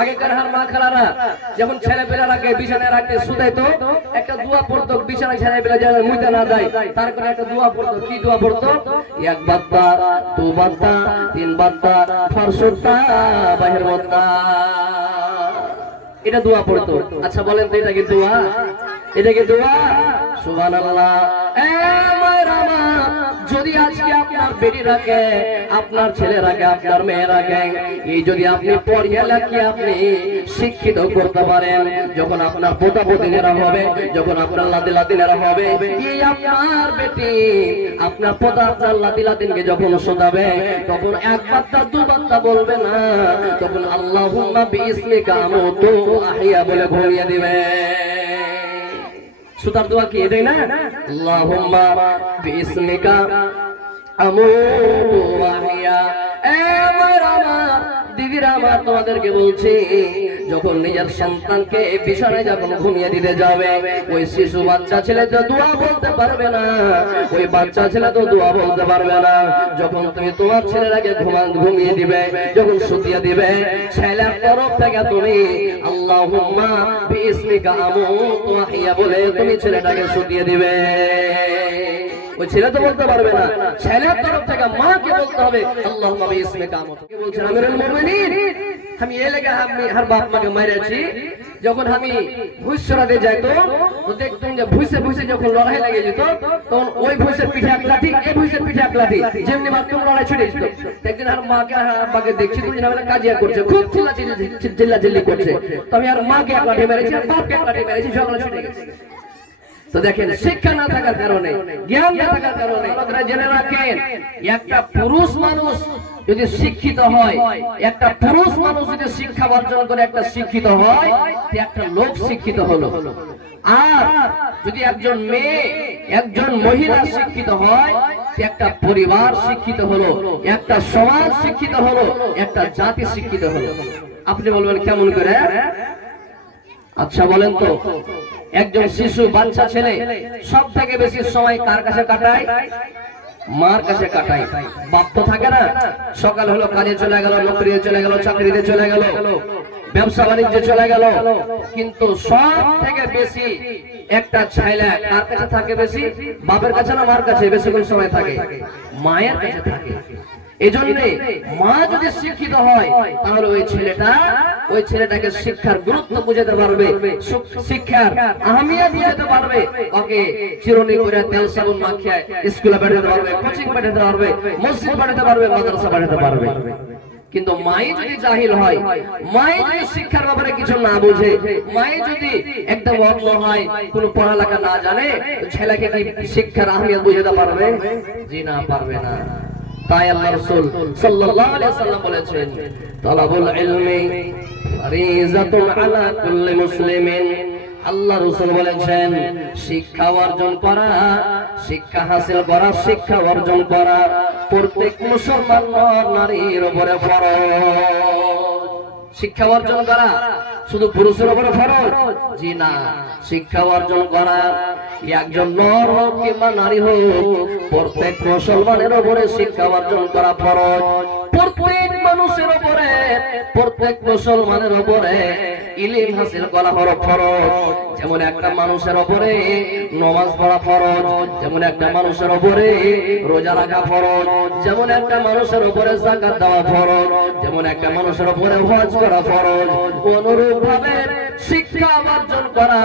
আগেকার মা খালারা যখন ছেলেপেলেরাকে বিছানায় রাখতে শুধাইতো একটা দোয়া পড়তো, বিছানায় ছেলেপেলে যেন মুইতে না যায় তার করে একটা দোয়া পড়তো। কি দোয়া পড়তো? এক বাত্তা, দু বাত্তা, তিন বাত্তা, ফারসুত্তা, বাহির বাত্তা, এটা দোয়া পড়তো। আচ্ছা বলেন তো এটা কি দোয়া? এটা কি দোয়া? সুবহানাল্লাহ। যদি আজকে আপনার বেটি রাখে, আপনার ছেলে রাখে, আপনার মেয়ে রাখে, এই যদি আপনি পড়িয়ে লেখে আপনি শিক্ষিত করতে পারেন, যখন আপনার পোতা পোতিনেরা হবে, যখন আপনার লাতি লাতিনেরা হবে, এই আপনার বেটি আপনার পোতা আপনার লাতি লাতিনকে যখন শোধাবে তখন এক বাত্তা দু বাত্তা বলবে না, তখন আল্লাহুম্মা বিইসমিকা আমুতু আহিয়া বলে ঘুমিয়ে দিবে। সুতার দোয়া কি এটাই না? আল্লাহুম্মা বিইসমিকা আমুতু আহিয়া। দিদিরা আমার তোমাদেরকে বলছি, যখন নিজের সন্তানকে বিছানায় যখন ঘুমিয়ে দিতে যাবে, ওই শিশু বাচ্চা ছেলে তো দোয়া বলতে পারবে না, ওই বাচ্চা ছেলে তো দোয়া বলতে পারবে না। যখন তুমি তোমার ছেলেটাকে ঘুমিয়ে দিবে, যখন শুতিয়ে দিবে, ছেলের তরফ থেকে তুমি আল্লাহুম্মা বিইসমিকা আমুতু আহিয়া বলে তুমি ছেলেটাকে শুতিয়ে দিবে। ওই ছেলে তো বলতে পারবে না, ছেলের তরফ থেকে মাকে বলতে হবে আল্লাহুম্মা বিইসমিকা আমুতু। কি বলছেন আমিরুল মুমিনিন? আমি এই লেগে আমি আর বাপ মাকে মাইরেছি, যখন আমি ভুসরাতে যাইতো তো দেখতাম যে ভুসে ভুসে যখন লড়াই লাগে যেত, তখন ওই ভুসের পিঠে এক লাঠি, এই ভুসের পিঠে এক লাঠি, যেমনি মাত্র লড়াই ছুটে যেত। একদিন আর মাকে আর আব্বাকে দেখছি দুই জনে কাজিয়া করছে, খুব চিল্লাচিল্লি করছে। তো আমি আর মাকে এক লাঠি মেরেছি আর বাপকে এক লাঠি মেরেছি, ঝগড়া ছুটে গেছে। তো দেখেন, শিক্ষা না থাকার কারণে, জ্ঞান না থাকার কারণে আপনারা জেনে রাখেন, একটা পুরুষ মানুষ যদি শিক্ষিত হয়, একটা পুরুষ মানুষ যদি শিক্ষা অর্জন করে একটা শিক্ষিত হয়, একটা লোক শিক্ষিত হলো। আর যদি একজন মেয়ে, একজন মহিলা শিক্ষিত হয়, একটা পরিবার শিক্ষিত হলো, একটা সমাজ শিক্ষিত হলো, একটা জাতি শিক্ষিত হলো। আপনি বলবেন কেমন করে? আচ্ছা বলেন তো, একজন শিশু বাচ্চা ছেলে সব থেকে বেশি সময় কার কাছে কাটায়? মার কাছে কাটায়। বাপ তো থাকে না, সকাল হলো কাজে চলে গেল, নকরিতে চলে গেল, চাকরিতে চলে গেল, ব্যবসা বাণিজ্যে চলে গেল, কিন্তু সব থেকে বেশি একটা ছেলে কার কাছে থাকে বেশি? বাপের কাছে না মার কাছে বেশিক্ষণ সময় থাকে? মায়ের কাছে থাকে। এই জন্য মা যদি শিক্ষিত হয় তাহলে ওই ছেলেটাকে শিক্ষার গুরুত্ব বুঝাতে পারবে, শিক্ষার আহমিয়ত বুঝাতে পারবে, ওকে চিরুনি করে তেল সাবুন মাখিয়ে স্কুলে পাঠাতে পারবে, কোচিং পাঠাতে পারবে, মসজিদ পাঠাতে পারবে, মাদ্রাসা পাঠাতে পারবে। কিন্তু মাই যদি জাহিল হয়, মাই যদি শিক্ষার ব্যাপারে কিছু না বুঝে, মাই যদি একদম অজ্ঞ হয়, কোনো পড়ালেখা না জানে, ছেলেকে কি শিক্ষার আহমিয়ত বুঝাতে পারবে? জি না, পারবে না। তাই আল্লাহ রাসূল সাল্লাল্লাহু আলাইহি ওয়াসাল্লাম বলেছেন, তালাবুল ইলমি ফারিজাতুন আলা কুল্লি মুসলিমিন। আল্লাহ রাসূল বলেছেন, শিক্ষা অর্জন করা, শিক্ষা হাসিল করা, শিক্ষা অর্জন করা প্রত্যেক মুসলমান নারীর উপরে ফরজ। শিক্ষা অর্জন করা শুধু পুরুষের উপরে ফরজ? জি না, শিক্ষা অর্জন করা একজন নর হোক কিংবা নারী হোক, প্রত্যেক মুসলমানের উপরে শিক্ষা অর্জন করা ফরজ। প্রত্যেক মানুষের উপরে, প্রত্যেক মুসলমানের উপরে ইলম হাসিল করা হলো ফরজ। যেমন একটা মানুষের উপরে নামাজ পড়া ফরজ, যেমন একটা মানুষের উপরে রোজা রাখা ফরজ, যেমন একটা মানুষের উপরে যাকাত দেওয়া ফরজ, যেমন একটা মানুষের উপরে হজ করা ফরজ, অনুরূপ ভাবে শিক্ষা অর্জন করা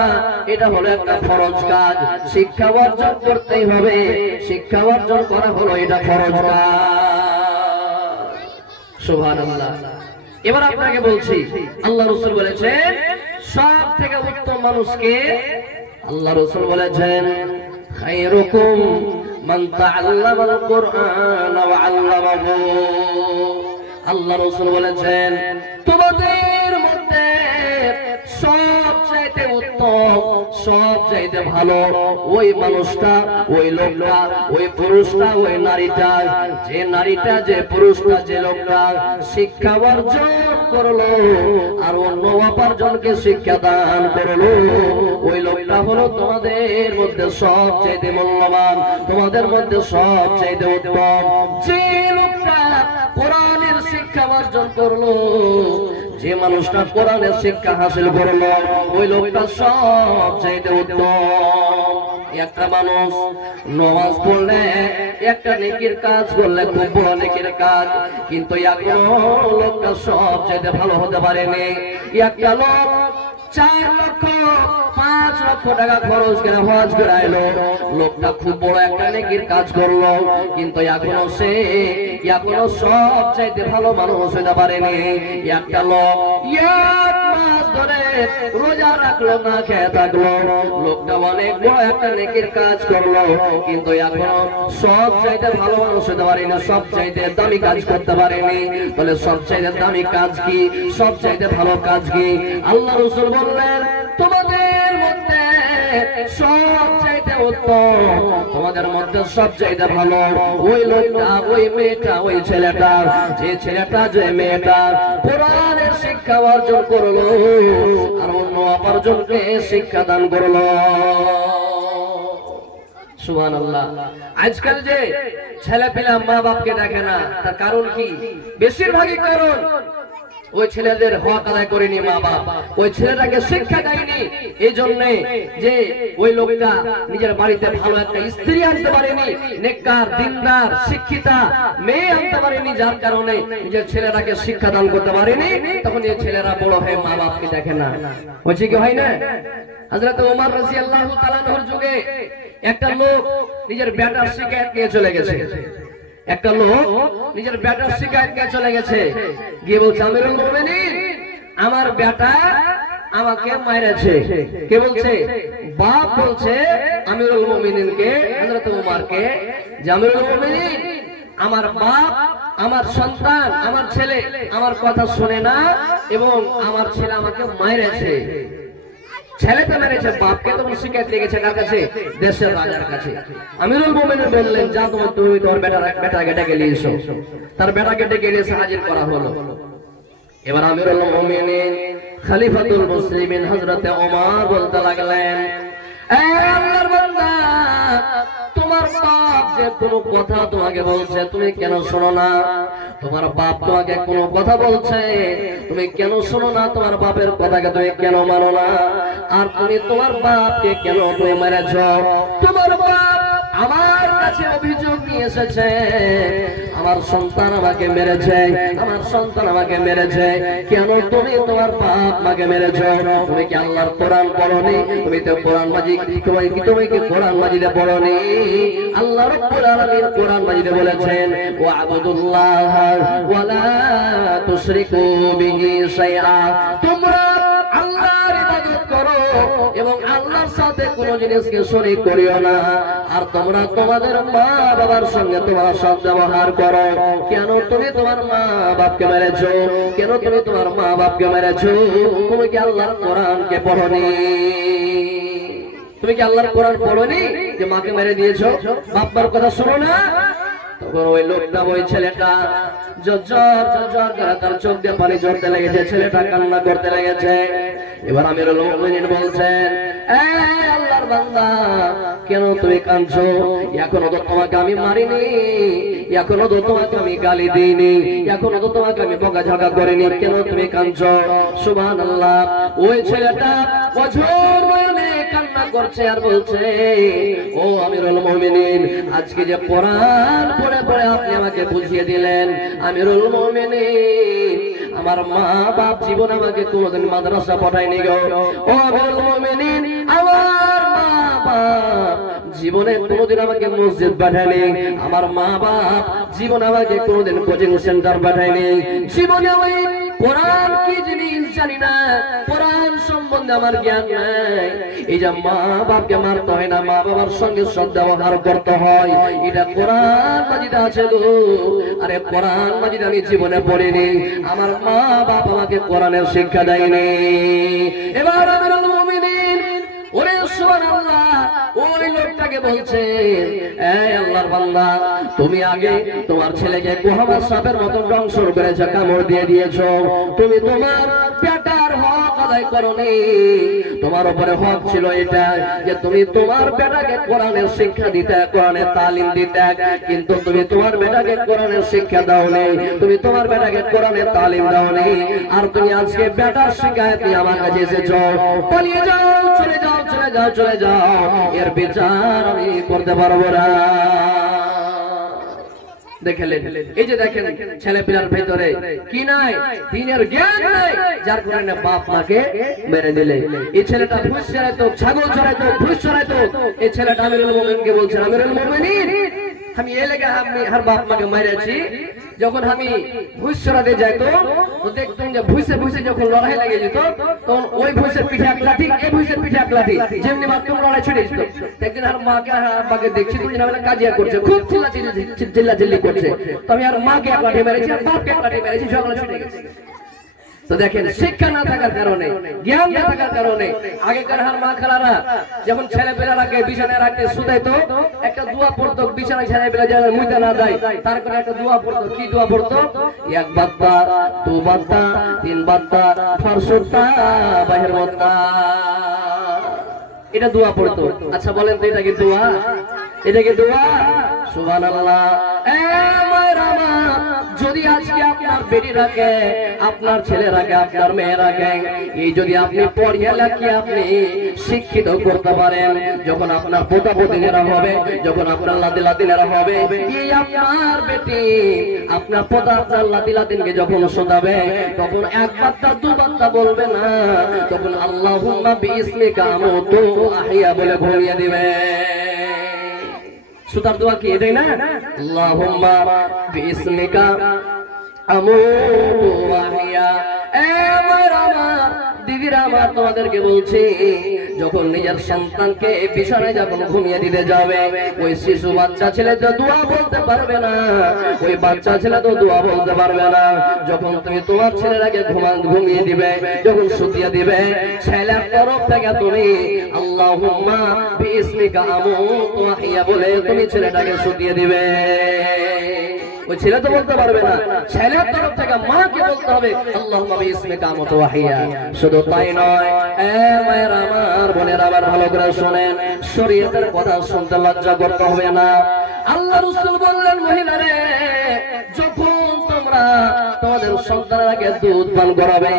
এটা হলো একটা ফরজ কাজ। শিক্ষা অর্জন করতেই হবে, শিক্ষা অর্জন করা হলো এটা ফরজ কাজ। সুবহানাল্লাহ। এবার আপনাকে বলছি, আল্লাহ রাসূল বলেছেন সব থেকে উত্তম মানুষকে, আল্লাহ রাসূল বলেছেন খায়রুকুম মান তাআল্লামাল কুরআন ওয়া আল্লামাহু। আল্লাহ রাসূল বলেছেন তোমাদের মধ্যে সবচাইতে উত্তম, সবচাইতে ভালো ওই মানুষটা, ওই লোকটা, ওই পুরুষটা, ওই নারীটা, যে নারীটা, যে পুরুষটা, যে লোকটা শিক্ষা অর্জন করলো আর অন্য অপরজনকে শিক্ষা দান করলো, ওই লোকটা হলো তোমাদের মধ্যে সবচাইতে মূল্যবান, তোমাদের মধ্যে সবচাইতে উত্তম। যে লোকটা কোরআনের শিক্ষা অর্জন করলো, যে মানুষটা কোরআনের শিক্ষা হাসিল করলো ওই লোকটা সবচাইতে উত্তম। একটা মানুষ নামাজ পড়লে একটা নেকির কাজ করলে খুব বড় নেকির কাজ, কিন্তু এখনো লোকটা সবচাইতে ভালো হতে পারেনি। একটা লোক 4 লক্ষ 5 লক্ষ টাকা খরচ করে হজ করে এলো, লোকটা খুব বড় একটা নেকির কাজ করলো, কিন্তু এখনো সবচাইতে ভালো মানুষ হতে পারেনি। একটা লোক 1 মাস ধরে রোজা রাখলো, না খেয়ে থাকলো, লোকটা অনেক বড় একটা নেকির কাজ করলো, কিন্তু এখনো সবচাইতে ভালো মানুষ হতে পারেনি, সবচাইতে দামি কাজ করতে পারেনি। তাহলে সবচাইতে দামি কাজ কি, সবচাইতে ভালো কাজ কি? আল্লাহ রাসূল বললেন তোমাদের মধ্যে সবচাইতে উত্তম, তোমাদের মধ্যে সবচাইতে ভালো ওই লোকটা, ওই মেয়েটা, ওই ছেলেটা, যে ছেলেটা যে মেয়েটা কোরআনের শিক্ষা অর্জন করলো আর অন্য অপরজনকে শিক্ষা দান করলো। সুবহানাল্লাহ। আজকাল যে ছেলেপেলে মা বাপকে দেখে না, তার কারণ কি? বেশিরভাগই কারণ ওই ছেলেদের হক আদায় করেনি মা বাপ, ওই ছেলেটাকে শিক্ষা দেয়নি। এই জন্য যে ওই লোকটা নিজের বাড়িতে ভালো একটা স্ত্রী আনতে পারেনি, নেককার দিনদার শিক্ষিতা মেয়ে আনতে পারেনি, যার কারণে নিজের ছেলেটাকে শিক্ষা দান করতে পারেনি। তখন এই ছেলেরা বড় হয়ে মা বাপকে দেখে না। হচ্ছে কি হয় না? হযরত ওমর রাদিয়াল্লাহু তাআলা আনহুর যুগে একটা লোক নিজের বেটার শিকায়ত নিয়ে চলে গেছে। একটা লোক নিজের বেটার শিকায়ত নিয়ে চলে গেছে, গিয়ে বলছে আমিরুল মুমিনিন আমার বেটা আমাকে মেরেছে। কে বলছে? বাপ বলছে আমিরুল মুমিনিনকে, হযরত ওমরকে, যে আমিরুল মুমিনিন আমার বাপ, আমার সন্তান, আমার ছেলে আমার কথা শুনে না এবং আমার ছেলে আমাকে মেরেছে। ছেলেকে মেরেছে, বাপকে তখন শিকায়ত লেগেছে কার কাছে? দেশের রাজার কাছে। আমিরুল মুমিনিন বললেন যা তুমি তোমার বেটাকে ডেকে নিয়ে এসো। তার বেটাকে ডেকে নিয়ে হাজির করা হলো। এবার আমিরুল মুমিনিন খলিফাতুল মুসলিমিন হযরতে ওমর বলতে লাগলেন, এ আল্লাহর বান্দা, তোমার বাপ যে কোনো কথা তোমাকে বলছে তুমি কেন শোনো না? তোমার বাপ তোমাকে কোনো কথা বলছে তুমি কেন শোনো না? তোমার বাপের কথাকে তুমি কেন মানো না? আর তুমি তোমার বাপকে কেন তুমি মেরেছ? তোমার বাপ আমার কাছে অভিযোগ নিয়ে এসেছে আমার সন্তান আমাকে মেরেছে, আমার সন্তান আমাকে মেরেছে। কেন তুমি তোমার বাপ মাকে মেরেছ? তুমি কি আল্লাহর কোরআন পড়োনি? তুমি তো কোরআন মাজিদ, তুমি কি কোরআন মাজিদে পড়োনি? আল্লাহ রাব্বুল আলামিন কোরআন মাজিদে বলেছেন ওয়া আবুদুল্লাহ ওয়া লা তুশরিকু বিহি শাইআ, তোমরা আল্লাহর ইবাদত করো এবং আল্লাহর সাথে কোনো জিনিসকে শরীক করিও না। আর তোমরা তোমাদের মা বাবার সঙ্গে তোমরা সৎ ব্যবহার করো। কেন তুমি তোমার মা বাপকে মেরেছো? কেন তুমি তোমার মা বাপকে মেরেছো? তুমি কি আল্লাহর কোরআনকে পড়োনি? তুমি কি আল্লাহর কোরআন পড়োনি যে মাকে মেরে দিয়েছো? বাপমার কথা শোনো না? তখন ওই লোকটা, ওই ছেলেটা জর্জর করে তার চোখ দিয়ে পানি ঝরতে লেগেছে, ছেলেটা কান্না করতে লেগেছে। এবার আমিরুল মুমিনিন বলছেন, এ আল্লাহর বান্দা, কেন তুমি কাঁদছো? এখনো তো তোমাকে আমি মারিনি, এখনো তো তোমাকে আমি গালি দিইনি, এখনো তো তোমাকে আমি বকাঝকা করিনি, কেন তুমি কাঁদছো? সুবহানাল্লাহ। ওই ছেলেটা বছর বয়সে কান্না করছে আর বলছে, ও আমিরুল মুমিনিন, আজকে যে কোরআন পড়ে পড়ে আপনি আমাকে বুঝিয়ে দিলেন, আমিরুল মুমিনিন আমার মা বাপ জীবন আমাকে কোনোদিন মাদ্রাসা পাঠায়নি গো। ও আমিরুল মুমিনিন, আমার মা বাপ জীবনে কোনোদিন আমাকে মসজিদ পাঠায়নি, আমার মা বাপ জীবন আমাকে কোনোদিন কোচিং সেন্টার পাঠায়নি, জীবনে আমি কোরআন কি জিনিস জানি না, কোরআন সম্বন্ধে আমার জ্ঞান নাই। এই যে মা বাপকে মারতে হয় না, মা বাবার সঙ্গে সদ্ব্যবহার করতে হয়, এটা কোরআন মাজিদে আছে গো। আরে কোরআন মাজিদ আমি জীবনে পড়িনি, আমার মা বাপ আমাকে কোরআনের শিক্ষা দেয়নি। এবার আমিরুল মুমিনিন, ওরে সুবহানাল্লাহ, ওই লোকটাকে বলছেন, এই আল্লাহর বান্দা, তুমি আগে তোমার ছেলেকে কুহাবা সাপের মতো দংশন করেছো, কামড় দিয়ে দিয়েছো, তুমি তোমার বেটার হক আদায় করোনি, তোমার উপরে হক ছিল এটা যে তুমি তোমার বেটাকে কোরআনের শিক্ষা দিতে, কোরআনের তালিম দিতে, কিন্তু তুমি তোমার বেটাকে কোরআনের শিক্ষা দাওনি, তুমি তোমার বেটাকে কোরআনের তালিম দাওনি। আর তুমি আজকে বেটার শিক্ষায় তুমি আমার কাছে এসেছো, পালিয়ে যাও, চলে যাও, চলে যাও, চলে যাও, এর বিচার আমি করতে পারবো না। দেখলেন, এই যে দেখেন ছেলে পিলার ভেতরে কি নাই, দিনের জ্ঞান নাই, যার কারণে বাপ মাকে মেরে দিলে। এই ছেলেটা ভুষ চড়াইতো, ছাগল চড়াইতো, ভুষ চড়াইতো। এই ছেলেটা আমিরুল মুমিনকে বলছেন, আমিরুল মুমিনিন, আমি এ লেগে আমি আর বাপ মাকে মেরেছি। যখন আমি ভুষ চড়াতে যাইতো তো দেখতাম যে ভুষে ভুষে যখন লড়াই লেগে যেত, তখন ওই ভুষের পিঠে এক লাঠি, এই ভুষের পিঠে এক লাঠি, যেমনি মাধ্যম লড়াই ছুটে যেত। একদিন আর মাকে আর আব্বাকে দেখছি দুজন মিলে কাজিয়া করছে, খুব চিল্লাচিল্লি করছে। তো আমি আর মাকে এক লাঠি মেরেছি, আর বাপকে এক লাঠি মেরেছি, ঝগড়া ছুটে গেছে। তো দেখেন, শিক্ষা না থাকার কারণে, জ্ঞান না থাকার কারণে আগেকার হার মা খালারা যখন ছেলে পেলারাকে বিছানায় রাখতে শুধাইতো, একটা দোয়া পড়তো, বিছানায় ছেলে পেলা যেন মুইতে না দেয়, তার করে একটা দোয়া পড়তো। কি দোয়া পড়তো? এক বাত্তা, দু বাত্তা, তিন বাত্তা, ফারসুত্তা, বাহির বাত্তা, এটা দোয়া পড়তো। আচ্ছা বলেন তো, এটা কি দোয়া? এটা কি দোয়া? সুবহানাল্লাহ। যদি আজকে আপনার বেটি রাখে, আপনার ছেলে রাখে, আপনার মেয়ে রাখে, এই যদি আপনি পড়িয়ে লেখিয়ে আপনি শিক্ষিত করতে পারেন, যখন আপনার পোতা পোতিনেরা হবে, যখন আপনার লাতি লাতিনেরা হবে, এই আপনার বেটি আপনার পোতা আপনার লাতি লাতিনকে যখন শোনাবে, তখন এক বাত্তা দু বাত্তা বলবে না, তখন আল্লাহুম্মা বিইসমিকা আমুতু আহইয়া বলে ঘুমিয়ে দিবে। সুতার দোয়া কি এটাই না? আল্লাহুম্মা বিইসমিকা আমুতু আহইয়া। দিদিরা আমার, তোমাদেরকে বলছি, যখন নিজের সন্তানকে বিছানায় যখন ঘুমিয়ে দিতে যাবে, ওই শিশু বাচ্চা ছেলে তো দোয়া বলতে পারবে না, ওই বাচ্চা ছেলে তো দোয়া বলতে পারবে না। যখন তুমি তোমার ছেলেটাকে ঘুমিয়ে দিবে, যখন শুতিয়ে দিবে, ছেলের তরফ থেকে তুমি আল্লাহুম্মা বিইসমিকা আমুতু আহইয়া বলে তুমি ছেলেটাকে শুতিয়ে দিবে। ওই ছেলে তো বলতে পারবে না, ছেলের তরফ থেকে মাকে বলতে হবে আল্লাহুম্মা বিইসমিকা আমুতু আহইয়া। শুধু তাই নয়, মায়ের আমার, বোনের আমার, ভালো করে শুনেন, শরীয়তের কথা শুনতে লজ্জা করতে হবে না। আল্লাহ রাসূল বললেন, মহিলারে, যখন তোমরা তোমাদের সন্তানকে দুধ পান করাবে,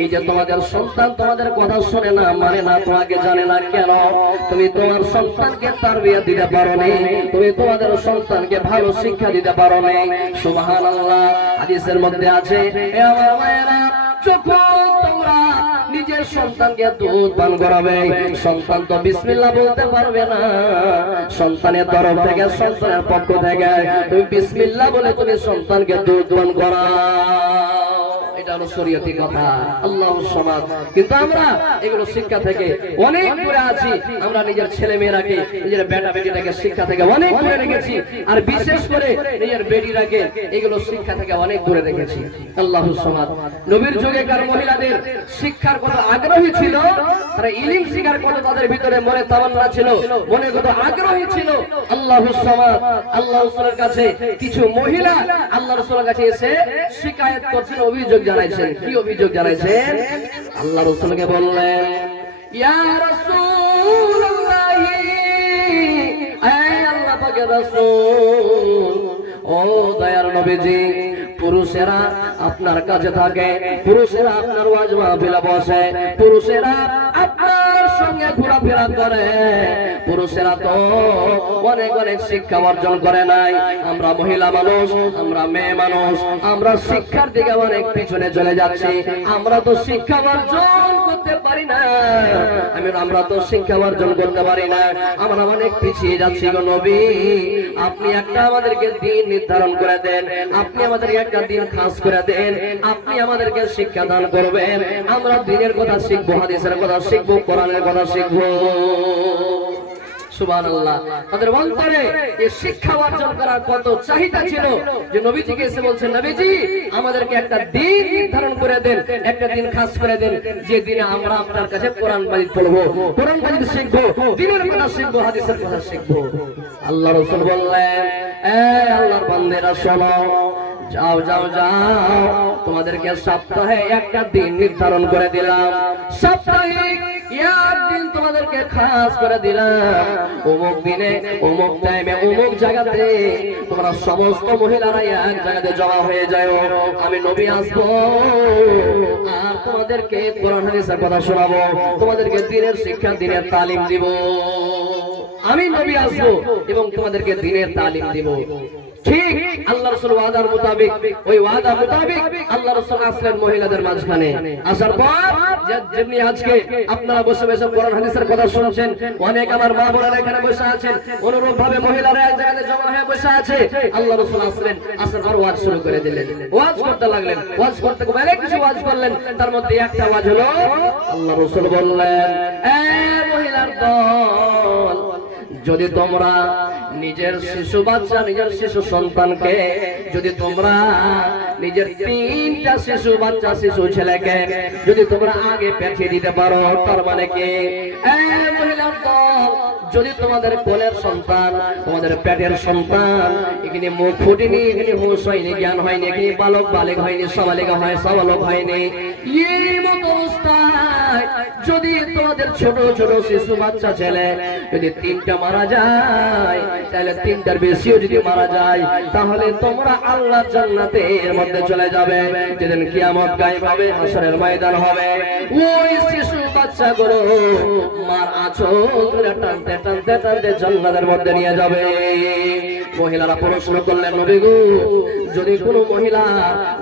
এই যে তোমাদের সন্তান তোমাদের কথা শুনে না, মানে না, তোমাকে জানে না, কেন? তুমি তোমার সন্তানকে তারবিয়া দিতে পারো নি, তুমি তোমাদের সন্তানকে ভালো শিক্ষা দিতে পারো নি। সুবহানাল্লাহ। হাদিসের মধ্যে আছে, এ আমার মায়েরা, যখন তোমরা নিজের সন্তানকে দুধ পান করাবে, সন্তান তো বিসমিল্লাহ বলতে পারবে না, সন্তানের তরফ থেকে, সন্তানের পক্ষ থেকে তুমি বিসমিল্লাহ বলে তুমি সন্তানকে দুধ পান করাও। এটা হলো শরীয়তি কথা। আল্লাহুস সামাদ। কিন্তু আমরা এগুলো শিক্ষা থেকে অনেক দূরে আছি। আমরা নিজের ছেলে মেয়েরাকে, নিজের বেটা বেটিটাকে শিক্ষা থেকে অনেক দূরে রেখেছি, আর বিশেষ করে নিজের বেটিটাকে এগুলো শিক্ষা থেকে অনেক দূরে রেখেছি। আল্লাহুস সামাদ। নবীর যুগেকার মহিলাদের শিক্ষার কত আগ্রহী ছিল, তারা ইলম শিখার কত তাদের ভিতরে মনে তামান্না ছিল, মনে কত আগ্রহী ছিল। আল্লাহুস সামাদ। আল্লাহ রাসূলের কাছে কিছু মহিলা আল্লাহ রাসূলের কাছে এসে শিকায়েত করছেন, অভিযোগ জানাইছেন। কি অভিযোগ জানাইছেন? আল্লাহ রাসূলকে বললেন, ইয়া রাসূলুল্লাহ, আয় আল্লাহ পাকের রাসূল, ও দয়ার নবীজি, পুরুষেরা আপনার কাছে থাকে, পুরুষেরা আপনার ওয়াজ মাহফিলে বসে, পুরুষেরা আপনার সঙ্গে ঘোরাফেরা করে, পুরুষেরা তো অনেক অনেক শিক্ষা অর্জন করে নাই। আমরা মহিলা মানুষ, আমরা মেয়ে মানুষ, আমরা শিক্ষার দিকে অনেক পিছনে চলে যাচ্ছি। আমরা তো শিক্ষা অর্জন করতে পারি না, আমরা তো শিক্ষা অর্জন করতে পারি না, আমরা অনেক পিছিয়ে যাচ্ছি। গো নবী, আপনি একটা আমাদেরকে দিন নির্ধারণ করে দেন, আপনি আমাদেরকে একটা দিন খাস করে দেন, আপনি আমাদেরকে শিক্ষা দান করবেন, আমরা দিনের কথা শিখবো, হাদিসের কথা শিখবো, কোরআনের কথা শিখবো। সুবহানাল্লাহ। তাদের অন্তরে এই শিক্ষা অর্জন করার কত চাহিদা ছিল যে নবীজিকে এসে বলছেন, নবীজি আমাদেরকে একটা দিন নির্ধারণ করে দেন, একটা দিন খাস করে দেন, যে দিনে আমরা আপনার কাছে কোরআন মাজিদ পড়বো, কোরআন মাজিদ শিখবো, দিনের কথা শিখবো, হাদিসের কথা শিখবো। আল্লাহ রাসূল বললেন, এ আল্লাহর বান্দারা শোনো, যাও যাও যাও, তোমাদেরকে সপ্তাহে একটা দিন নির্ধারণ করে দিলাম, সাপ্তাহিক একদিন তোমাদেরকে খাস করে দিলাম, অমুক দিনে অমুক টাইমে অমুক জায়গাতে তোমরা সমস্ত মহিলারা এক জায়গাতে জমা হয়ে যায়, আমি নবী আসবো আর তোমাদেরকে কোরআন হাদিসের কথা শোনাবো, তোমাদেরকে দ্বীনের শিক্ষা দ্বীনের তালিম দিব। আমি নবী আসবো এবং তোমাদেরকে দ্বীনের তালিম দিব। ঠিক আল্লাহ রাসূল ওয়াদার মোতাবেক, ওই ওয়াদা মোতাবেক আল্লাহ রাসূল আসলেন মহিলাদের মাঝখানে। আসার পর যেমনি আজকে আপনারা বসে বসে কোরআন হাদিসের কথা শুনছেন, অনেক আমার মা বোনেরা এখানে বসে আছেন, অনুরূপ ভাবে মহিলারা এক জায়গায় জমা হয়ে বসে আছে। আল্লাহ রাসূল আসলেন, আসার পর ওয়াজ শুরু করে দিলেন, ওয়াজ করতে লাগলেন। ওয়াজ করতে অনেক কিছু ওয়াজ করলেন, তার মধ্যে একটা ওয়াজ হলো আল্লাহ রাসূল বললেন, এ মহিলার দল, যদি তোমরা নিজের শিশু বাচ্চা, নিজের শিশু সন্তানকে, যদি তোমরা নিজের 3টা শিশু বাচ্চা, শিশু ছেলেকে যদি তোমরা আগে পাঠিয়ে দিতে পারো, তার মানে কি মহিলার দল, যদি তোমাদের কোলের সন্তান, তোমাদের পেটের সন্তান, এখানে মুখ ফুটেনি, এখানে হুঁশ হয়নি, জ্ঞান হয়নি, এখানে বালক বালিক হয়নি, সাবালিকা হয় সাবালক হয়নি, এই মতো অবস্থায় যদি তোমাদের ছোট ছোট শিশু বাচ্চা ছেলে যদি 3টা মারা যায়, তাহলে 3টার বেশিও যদি মারা যায়, তাহলে তোমরা আল্লাহর জান্নাতের মধ্যে চলে যাবে। যেদিন কিয়ামত কায়েম হবে, হাশরের ময়দান হবে, ওই শিশু বাচ্চাগুলো মার আঁচল ধরে টানতে টানতে টানতে জান্নাতের মধ্যে নিয়ে যাবে। মহিলারা প্রশ্ন করলেন, নবী গো, যদি কোনো মহিলা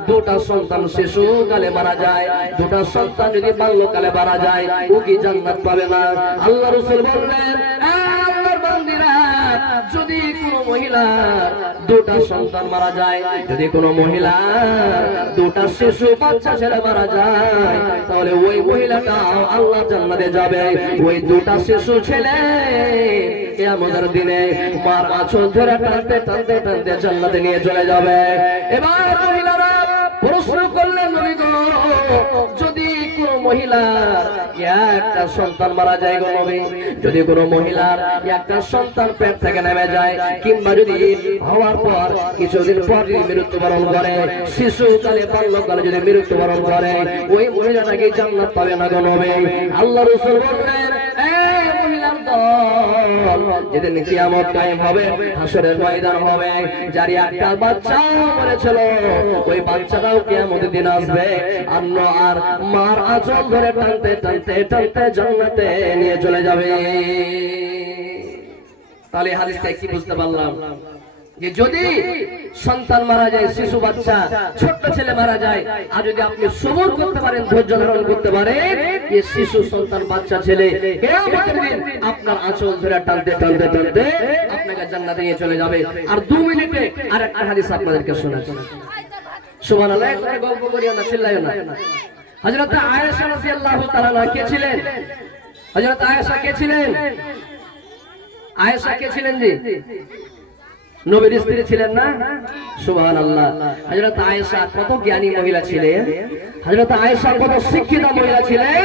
2টা সন্তান শিশুকালে মারা যায়, 2টা সন্তান যদি বাল্যকালে মারা যায়, ও কি জান্নাত পাবে না? আল্লাহ রাসূল বললেন, আল্লাহর বান্দিরা, যদি কোনো মহিলা 2টা সন্তান মারা যায়, যদি কোনো মহিলা 2টা শিশু বাচ্চা ছেলে মারা যায়, তাহলে ওই মহিলাটা আল্লাহ জান্নাতে যাবে। ওই 2টা শিশু ছেলে কিয়ামতের দিনে মার আঁচল ধরে টানতে টানতে টানতে জান্নাতে নিয়ে চলে যাবে। এবার মহিলারা প্রশ্ন করলেন, নবী গো, যদি কোনো মহিলার একটা সন্তান মারা যায় গো নবী, যদি কোনো মহিলার একটা সন্তান পেট থেকে নেমে যায়, কিংবা যদি হওয়ার পর কিছুদিন পর যদি মৃত্যুবরণ করে, শিশুকালে বাল্যকালে যদি মৃত্যুবরণ করে, ওই মহিলাটাকে জান্নাত পাবে না গো নবী? আল্লাহ রাসূল বললেন, যেদিন কিয়ামত কায়েম হবে, হাশরের ময়দান হবে, যার একটা বাচ্চা মরেছিল, ওই বাচ্চাটাও কিয়ামতের দিন আসবে, আর মার আঁচল ধরে টানতে টানতে টানতে জান্নাতে নিয়ে চলে যাবে। তাহলে হাদিস থেকে কি বুঝতে পারলাম? যে যদি সন্তান মারা যায়, শিশু বাচ্চা ছোট্ট ছেলে মারা যায়, আর যদি আপনি সবর করতে পারেন, ধৈর্য ধারণ করতে পারেন, এই শিশু সন্তান বাচ্চা ছেলে কিয়ামতের দিন আপনার আঁচল ধরে টানতে টানতে টানতে আপনাকে জান্নাতে নিয়ে চলে যাবে। আর 2 মিনিটে আরেকটা হাদিস আপনাদেরকে শোনাচ্ছি। সুবহানাল্লাহ, একটা গল্প করিও না, চিল্লাইও না। হযরত আয়েশা রাদিয়াল্লাহু তাআলা কে ছিলেন? হযরত আয়েশা কে ছিলেন? আয়েশা কে ছিলেন? জি, নবীর স্ত্রী ছিলেন না? সুবহানাল্লাহ। হযরত আয়েশা কত জ্ঞানী মহিলা ছিলেন, হযরত আয়েশা কত শিক্ষিতা মহিলা ছিলেন,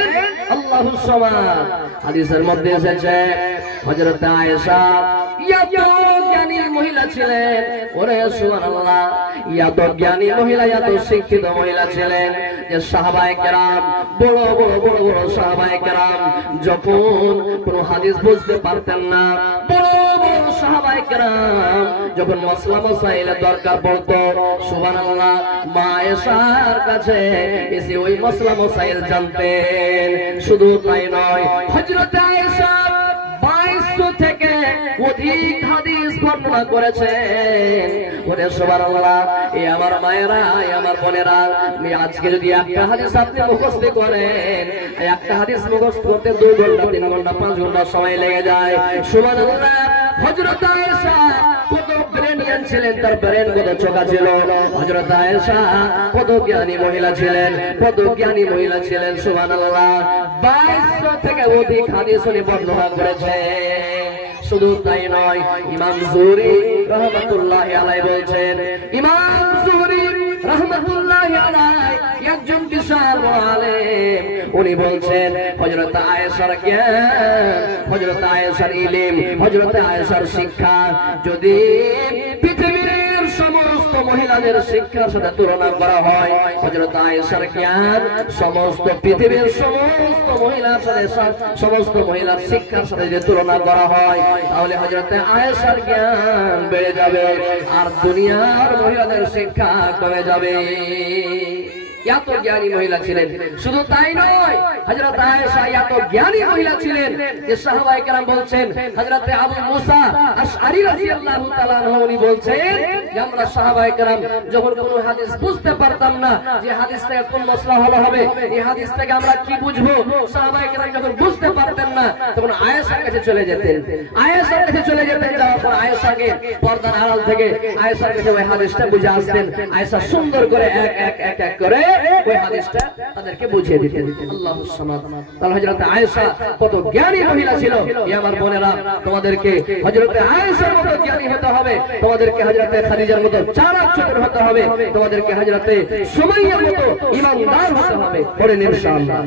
আল্লাহুস সামাদ। হাদিসের মধ্যে এসেছে হযরত আয়েশা এত জ্ঞানী মহিলা ছিলেন, ওরে সুবহানাল্লাহ, এত জ্ঞানী মহিলা, এত শিক্ষিত মহিলা ছিলেন যে সাহাবায়ে কেরাম, বড় বড় বড় বড় সাহাবায়ে কেরাম যখন কোনো হাদিস বুঝতে পারতেন না, বড় বড় সাহাবায়ে কেরাম যখন মাসলা মাসাইলের দরকার পড়তো, সুবহানাল্লাহ, মা আয়েশার কাছে এসে ওই মাসলা মাসাইল জানতেন। শুধু তাই নয়, হযরত আয়েশা 2200 থেকে অধিক হাদিস বর্ণনা করেছেন। ওরে সুবহানাল্লাহ, এই আমার মায়েরা, এই আমার বোনেরা, আজকে যদি একটা হাদিস আপনি মুখস্থ করেন, একটা হাদিস মুখস্থ করতে 2 ঘন্টা 3 ঘন্টা 5 ঘন্টা সময় লেগে যায়। সুবহানাল্লাহ, হযরত আয়েশা কত ব্রেনিয়ান ছিলেন, তার ব্রেন কত চোখা ছিল। হযরত আয়েশা কত জ্ঞানী মহিলা ছিলেন, কত জ্ঞানী মহিলা ছিলেন। সুবহানাল্লাহ, 2200 থেকে অধিক হাদিস উনি বর্ণনা করেছেন। শুধু তাই নয়, ইমাম যুহরি রাহমাতুল্লাহি আলাইহি বলছেন, ইমাম যুহরি রাহমাতুল্লাহি আলাইহি একজন বিশাল আলেম, উনি বলছেন হযরত আয়েশার জ্ঞান, হযরত আয়েশার ইলম, হযরত আয়েশার শিক্ষা যদি পৃথিবীর সমস্ত মহিলাদের শিক্ষার সাথে তুলনা করা হয়, হযরত আয়েশার জ্ঞান সমস্ত পৃথিবীর সমস্ত মহিলার সাথে সমস্ত মহিলার শিক্ষার সাথে যে তুলনা করা হয়, তাহলে হযরত আয়েশার জ্ঞান বেড়ে যাবে আর দুনিয়ার মহিলাদের শিক্ষা কমে যাবে। এত জ্ঞানী মহিলা ছিলেন। শুধু তাই নয়, হযরত আয়েশা এত জ্ঞানী মহিলা ছিলেন যে সাহাবায়ে কেরাম বলছেন, হযরত আবু মুসা আশআরী রাদিয়াল্লাহু তাআলা আনহু উনি বলছেন যে আমরা সাহাবায়ে কেরাম যখন কোনো হাদিস বুঝতে পারতাম না যে হাদিস থেকে কোন মাসলা হলো হবে, এই হাদিস থেকে আমরা কি বুঝবো, সাহাবায়ে কেরাম যখন বুঝতে পারতেন না তখন আয়েশার কাছে চলে যেতেন। আয়েশার কাছে চলে যেতেন, যাওয়ার পর আয়েশাকে পর্দার আড়াল থেকে আয়েশার কাছে ওই হাদিসটা বুঝে আসতেন। আয়েশা সুন্দর করে এক এক করে ওই হাদিসটা তাদেরকে বুঝিয়ে দিতেন। আল্লাহুস সামাদ। তাহলে হযরত আয়েশা কত জ্ঞানী মহিলা ছিল। এই আমার বোনেরা, তোমাদেরকে হযরত আয়েশার মতো জ্ঞানী হতে হবে, তোমাদেরকে হযরত খাদিজার মতো চালাক চতুর হতে হবে, তোমাদেরকে হযরত সুমাইয়ার মতো ঈমানদার হতে হবে। পড়েন ইনশাআল্লাহ।